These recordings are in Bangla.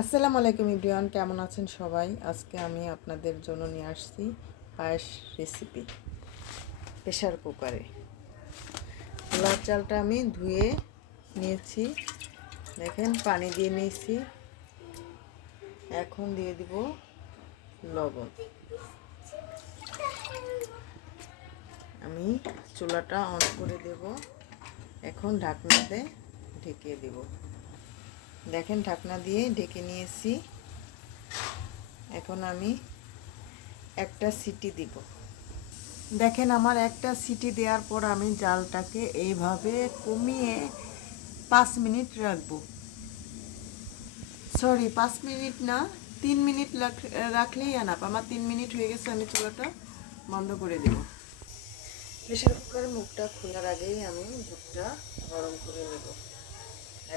আসসালামু আলাইকুম এভরিওয়ান, কেমন আছেন সবাই? আজকে আমি আপনাদের জন্য নিয়ে আসছি পায়েস রেসিপি প্রেশার কুকারে। ছোলার চালটা আমি ধুয়ে নিয়েছি, দেখেন পানি দিয়ে নিয়েছি। এখন দিয়ে দিব লবণ। আমি চুলাটা অন করে দেব। এখন ঢাকনাতে ঢেকে দেব। দেখেন ঢাকনা দিয়ে ঢেকে নিয়েছি। এখন আমি একটা সিটি দিব। দেখেন আমার একটা সিটি দেওয়ার পর আমি জালটাকে এইভাবে কমিয়ে 5 মিনিট রাখবো। সরি, 5 মিনিট না, 3 মিনিট রাখলেই আনাপ। আমার 3 মিনিট হয়ে গেছে, আমি চুলাটা বন্ধ করে দেব। প্রেশার কুকারের মুখটা খোলার আগেই আমি দুধটা গরম করে নেব।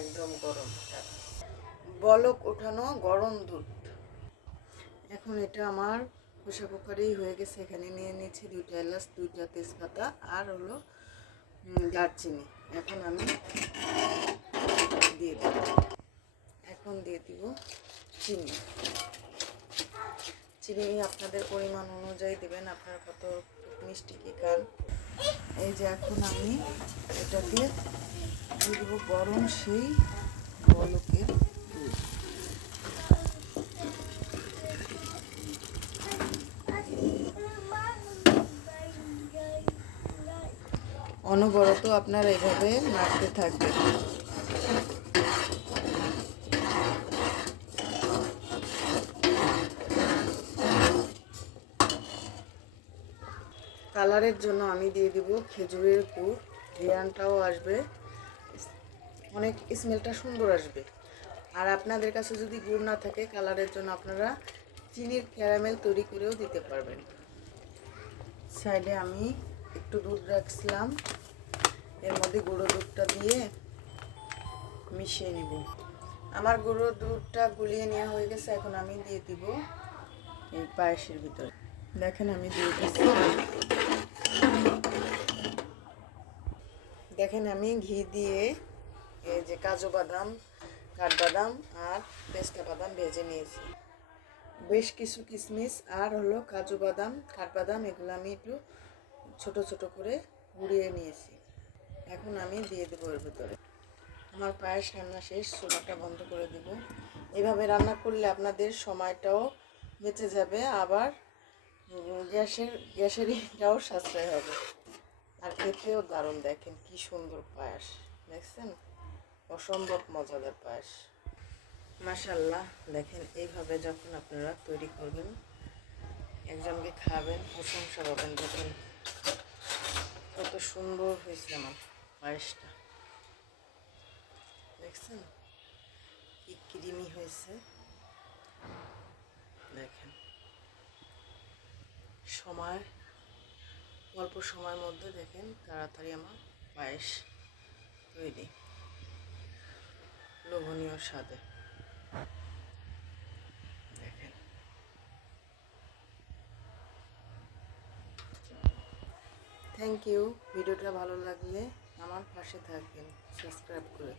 একদম গরম, বলক ওঠানো গরম দুধ। এখন এটা আমার প্রেশার কুকারেই হয়ে গেছে। এখানে নিয়ে নিয়েছি 2টা এলাচ, 2টা তেজপাতা আর হলো দারচিনি। এখন আমি দিয়ে দেব। এখন দিয়ে দিব চিনি। চিনি আপনাদের পরিমাণ অনুযায়ী দেবেন, আপনারা কত মিষ্টি কী খান। এই যে এখন আমি এটাকে দিয়ে দেবো গরম সেই বলকের দুধ। অনবরত আপনারা এভাবে নাড়তে থাকবেন। কালারের জন্য আমি দিয়ে দিব খেজুরের গুড়। ঘ্রাণটাও আসবে, অনেক স্মেলটা সুন্দর আসবে। আর আপনাদের কাছে যদি গুড় না থাকে, কালারের জন্য আপনারা চিনির ক্যারামেল তৈরি করেও দিতে পারবেন। সাইডে আমি একটু দুধ রাখছিলাম, এর মধ্যে গুঁড়ো দুধটা দিয়ে মিশিয়ে নিব। আমার গুঁড়ো দুধটা গুলিয়ে নেওয়া হয়ে গেছে। এখন আমি দিয়ে দিব এই পায়েসের ভিতরে। দেখেন আমি দিয়ে দিচ্ছি। দেখেন আমি ঘি দিয়ে এই যে কাজু বাদাম, কাঠবাদাম আর পেস্তা বাদাম ভেজে নিয়েছি। বেশ কিছু কিশমিশ আর হলো কাজু বাদাম, কাঠবাদাম, এগুলো আমি একটু ছোট ছোট করে গুঁড়িয়ে নিয়েছি। এখন আমি দিয়ে দেবো এর ভিতরে। আমার পায়েস রান্না শেষ, চুলাটা বন্ধ করে দেব। এভাবে রান্না করলে আপনাদের সময়টাও বেঁচে যাবে, আবার গ্যাসেরটাও সাশ্রয় হবে। আর খেতেও দারুণ। দেখেন কি সুন্দর পায়েস, দেখছেন? অসম্ভব মজাদার পায়েস, মাশাআল্লাহ। দেখেন এইভাবে যখন আপনারা তৈরি করবেন, একজনকে খাবেন, প্রশংসা পাবেন। দেখেন কত সুন্দর হয়েছে আমার পায়েসটা, দেখছেন কি ক্রিমি হয়েছে। দেখেন সময়, অল্প সময়ের মধ্যে দেখেন তাড়াতাড়ি আমার পায়েস তৈরি, লোভনীয় স্বাদে। দেখেন থ্যাংক ইউ। ভিডিওটা ভালো লাগলে আমার পাশে থাকবেন সাবস্ক্রাইব করে।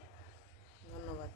ধন্যবাদ।